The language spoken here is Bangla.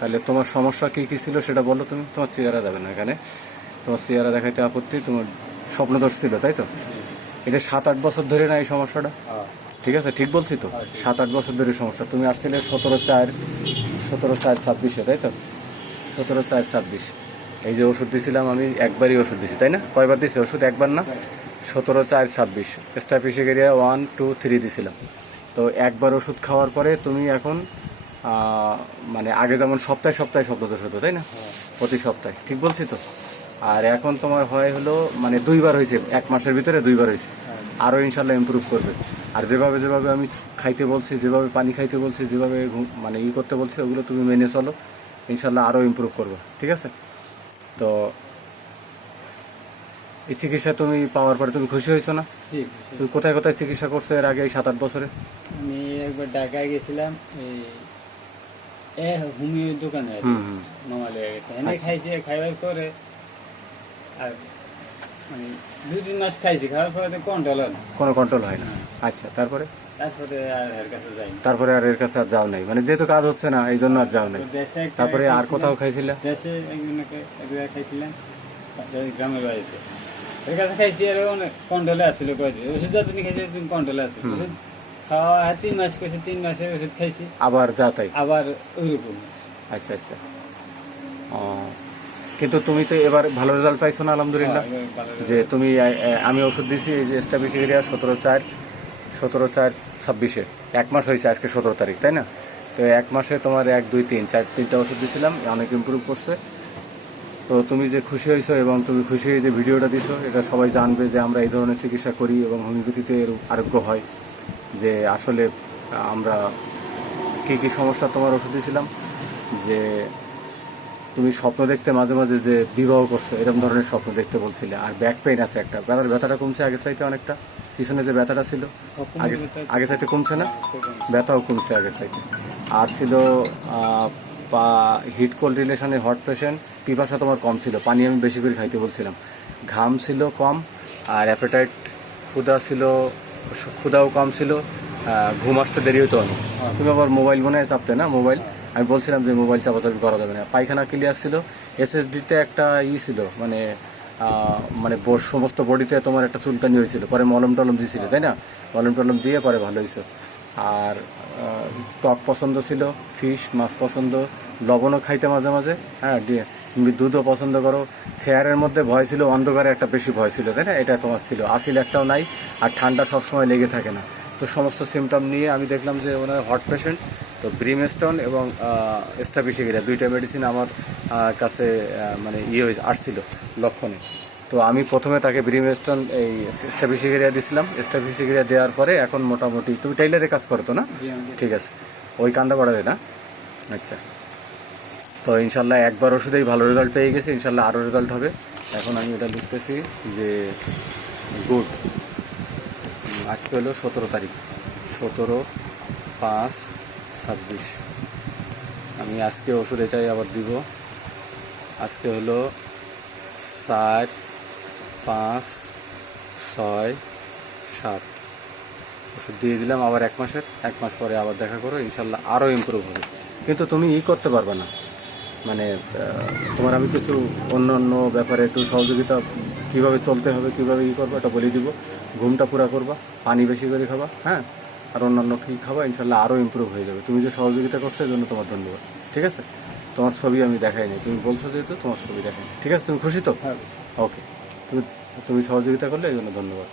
তাহলে তোমার সমস্যা কী কী ছিল সেটা বলো তুমি। তোমার চেহারা দেবে না এখানে, তোমার চেহারা দেখাইতে আপত্তি। তোমার স্বপ্নদোষ ছিল, তাই তো? এটা 7-8 বছর ধরে না এই সমস্যাটা? ঠিক আছে, ঠিক বলছি তো? 7-8 বছর ধরে সমস্যা। তুমি আসছিলে 17/4/26, তাই তো? 17/4/26 এই যে ওষুধ দিছিলাম আমি, একবারই ওষুধ দিছি, তাই না? কয়বার দিছি ওষুধ? একবার না? 17/4/26 স্ট্যাফিসিগেরিয়া 1, 2, 3 দিছিলাম। তো একবার ওষুধ খাওয়ার পরে তুমি এখন মানে আগে যেমন সপ্তাহে সপ্তাহে স্বপ্নদোষ হতো, তাই না? প্রতি সপ্তাহে, ঠিক বলছি তো? আর এখন তোমার হলো মানে 2বার হয়েছে, 1 মাসের ভিতরে 2বার হয়েছে। আরও ইনশাল্লাহ ইমপ্রুভ করবে। আর যেভাবে যেভাবে আমি খাইতে বলছি, যেভাবে পানি খাইতে বলছি, যেভাবে মানে করতে বলছি, ওগুলো তুমি মেনে চলো, ইনশাল্লাহ আরও ইমপ্রুভ করবে, ঠিক আছে? তো এই চিকিৎসা তুমি পাওয়ার পরে তুমি খুশি হয়েছো না? তুমি কোথায় কোথায় চিকিৎসা করছো এর আগে এই 7-8 বছরে? আমি একবার ঢাকায় গেছিলাম, এই হোমিও দোকানে মামা লেগে গেছে, এনে খাইছি। খাইবার পরে আর মানে 2-3 মাস খাইছি, খাওয়ার পরে কন্ট্রোল হয় না, কোনো কন্ট্রোল হয় না। আচ্ছা, তারপরে তারপরে আর এর কাছে যাইনি। তারপরে আর এর কাছে আর যাও নাই, মানে যেহেতু কাজ হচ্ছে না এই জন্য আর যাও নাই। তারপরে আর কোথাও খাইছিলে? দেশে একজনকে খাইছিলাম, গ্রামের বাড়িতে এর কাছে খাইছি। আর অনেক কন্ট্রোলে আসছিল, কয়েছে ওষুধ যতদিন খাইছি তুমি কন্ট্রোলে আসছিল। ওষুধ খাওয়া 3 মাস করেছি, 3 মাসের ওষুধ খাইছি, আবার যা তাই আবার ওইরকম। আচ্ছা আচ্ছা। ও, কিন্তু তুমি তো এবার ভালো রেজাল্ট পাইছো না আলহামদুলিল্লাহ? যে তুমি আমি ওষুধ দিছি এই যে স্ট্যাফিসিগেরিয়া 17/4/26 1 মাস হয়েছে আজকে 17 তারিখ, তাই না? তো 1 মাসে তোমার 1, 2, 3, 4 ওষুধ দিছিলাম, অনেক ইমপ্রুভ করছে। তো তুমি যে খুশি হয়েছো এবং তুমি খুশি হয়ে যে ভিডিওটা দিছো, এটা সবাই জানবে যে আমরা এই ধরনের চিকিৎসা করি এবং হোমিওপ্যাথিতে এর আরোগ্য হয়। যে আসলে আমরা কী কী সমস্যা তোমার ওষুধ দিয়েছিলাম, যে তুমি স্বপ্ন দেখতে মাঝে মাঝে যে বিবাহ করছো, এরকম ধরনের স্বপ্ন দেখতে বলছিলে। আর ব্যাক পেইন আছে একটা, ব্যথাটা কমছে আগে চাইতে অনেকটা, পিছনে যে ব্যথাটা ছিল আগে চাইতে কমছে না? ব্যথাও কমছে আগে চাইতে। আর ছিল পা হিট কোল্ড রিলেশনে হট পেশেন্ট, পিপাসা তোমার কম ছিল, পানি আমি বেশি করে খাইতে বলছিলাম, ঘাম ছিল কম, আর অ্যাপেটাইট ক্ষুধাও কম ছিল, ঘুম আসতে দেরি হতো অনেক। তুমি আবার মোবাইল মনে হয় চাপতে না, মোবাইল আমি বলছিলাম যে মোবাইল চাপাচাপি করা যাবে না। পায়খানা ক্লিয়ার ছিল, এসএসডিতে একটা ছিল মানে মানে সমস্ত বডিতে তোমার একটা চুলকানি হয়েছিল, পরে মলম টলম দিয়েছিল, তাই না? মলম টলম দিয়ে পরে ভালো হয়েছে। আর টক পছন্দ ছিল, ফিশ মাছ পছন্দ, লবণও খাইতে মাঝে মাঝে, হ্যাঁ, তুমি দুধও পছন্দ করো। ফেয়ারের মধ্যে ভয় ছিল, অন্ধকারে একটা বেশি ভয় ছিল, তাই না? এটা তোমার ছিল, আসিল একটাও নাই। আর ঠান্ডা সবসময় লেগে থাকে না। তো সমস্ত সিমটম নিয়ে আমি দেখলাম যে ওনার হট পেশেন্ট। তো ব্রিমস্টোন এবং স্ট্যাফিসিগেরিয়া 2টা মেডিসিন আমার কাছে মানে আসছিল লক্ষণে। তো আমি প্রথমে তাকে ব্রিমস্টোন এই স্ট্যাফিসিগেরিয়া দিয়েছিলাম। স্ট্যাফিসিগেরিয়া দেওয়ার পরে এখন মোটামুটি, তুমি টেইলারে কাজ করো তো না? ঠিক আছে, ওই কান্দা বাড়াবে না? আচ্ছা। তো ইনশাল্লাহ একবার ওষুধেই ভালো রেজাল্ট পেয়ে গেছি, ইনশাল্লাহ আরও রেজাল্ট হবে। এখন আমি এটা লিখতেছি যে গুড। আজকে হলো 17 তারিখ, 17/5/26। আমি আজকে ওষুধ এটাই আবার দিব। আজকে হলো 4, 5, 6, 7 ওষুধ দিয়ে দিলাম। আবার 1 মাসের, 1 মাস পরে আবার দেখা করো, ইনশাল্লাহ আরও ইমপ্রুভ হবে। কিন্তু তুমি করতে পারবে না, মানে তোমার আমি কিছু অন্য ব্যাপারে একটু সহযোগিতা, কীভাবে চলতে হবে, কীভাবে করবো এটা বলে দিব। ঘুমটা পুরা করবা, পানি বেশি করে খাবা, হ্যাঁ, আর অন্যান্য কী খাবা, ইনশাল্লাহ আরও ইমপ্রুভ হয়ে যাবে। তুমি যে সহযোগিতা করছো এই জন্য তোমার ধন্যবাদ, ঠিক আছে? তোমার ছবি আমি দেখাইনি, তুমি বলছো যেহেতু তোমার ছবি দেখাইনি, ঠিক আছে? তুমি খুশি তো? ওকে, তুমি সহযোগিতা করলে এই জন্য ধন্যবাদ।